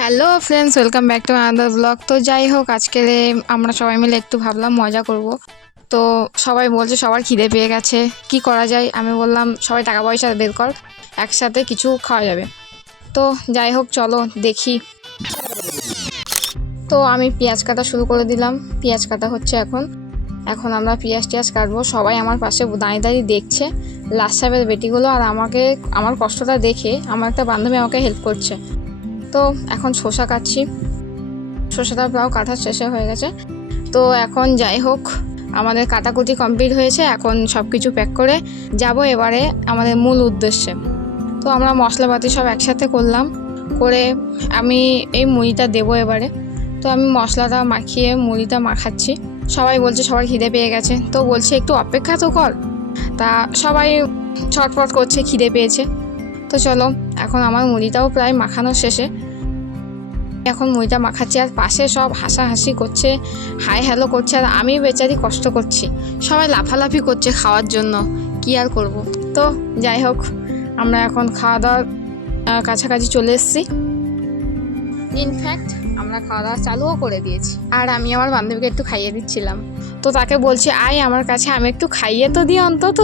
Hello friends, welcome back to another blog. তো যাই হোক, আজকে আমরা সবাই মিলে একটু ভাবলাম মজা করব। তো সবাই বলছে সবার খিদে পেয়ে গেছে, কি করা যায়। আমি বললাম সবাই টাকা পয়সা বের কর, একসাথে কিছু খাওয়া যাবে। তো যাই হোক, চলো দেখি। তো আমি পেঁয়াজ কাটা শুরু করে দিলাম। পেঁয়াজ কাটা হচ্ছে এখন আমরা পেঁয়াজ কাটবো। সবাই আমার পাশে দাঁড়িয়ে দাঁড়িয়ে দেখছে, লাস্ট সাহেবের বেটিগুলো। আর আমার কষ্টটা দেখে আমার একটা বান্ধবী আমাকে হেল্প করছে। তো এখন শসা কাটছি, শসাটা প্রায় কাটা শেষে হয়ে গেছে। তো এখন যাই হোক, আমাদের কাটাকুটি কমপ্লিট হয়েছে। এখন সব কিছু প্যাক করে যাব এবারে আমাদের মূল উদ্দেশ্যে। তো আমরা মশলাপাতি সব একসাথে করলাম, করে আমি এই মুড়িটা দেবো এবারে। তো আমি মশলাটা মাখিয়ে মুড়িটা মাখাচ্ছি। সবাই বলছে সবার খিদে পেয়ে গেছে, তো বলছে একটু অপেক্ষা তো কর। তা সবাই ছটফট করছে, খিদে পেয়েছে। তো চলো, এখন আমার মুড়িটাও প্রায় মাখানো শেষে। এখন মুড়িটা মাখাচ্ছি, আর পাশে সব হাসাহাসি করছে, হাই হ্যালো করছে, আর আমি বেচারি কষ্ট করছি। সবাই লাফালাফি করছে খাওয়ার জন্য, কি আর করব। তো যাই হোক, আমরা এখন খাওয়া দাওয়ার কাছাকাছি চলে এসেছি। ইনফ্যাক্ট আমরা খাওয়া দাওয়া চালুও করে দিয়েছি। আর আমি আমার বান্ধবীকে একটু খাইয়ে দিচ্ছিলাম। তো তাকে বলছি, আয় আমার কাছে, আমি একটু খাইয়ে তো দিই অন্তত,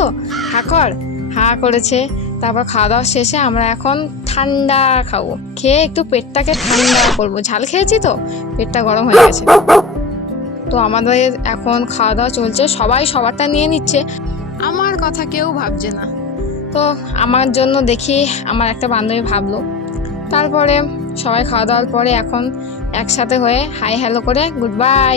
হা কর। হা করেছে। তারপর খাওয়া দাওয়া শেষে আমরা এখন ঠান্ডা খাবো, খেয়ে একটু পেটটাকে ঠান্ডা করবো। ঝাল খেয়েছি তো পেটটা গরম হয়ে গেছে। তো আমাদের এখন খাওয়া দাওয়া চলছে, সবাই সবারটা নিয়ে নিচ্ছে, আমার কথা কেউ ভাবছে না। তো আমার জন্য দেখি আমার একটা বান্ধবী ভাবলো। তারপরে সবাই খাওয়া দাওয়ার পরে এখন একসাথে হয়ে হাই হ্যালো করে গুড বাই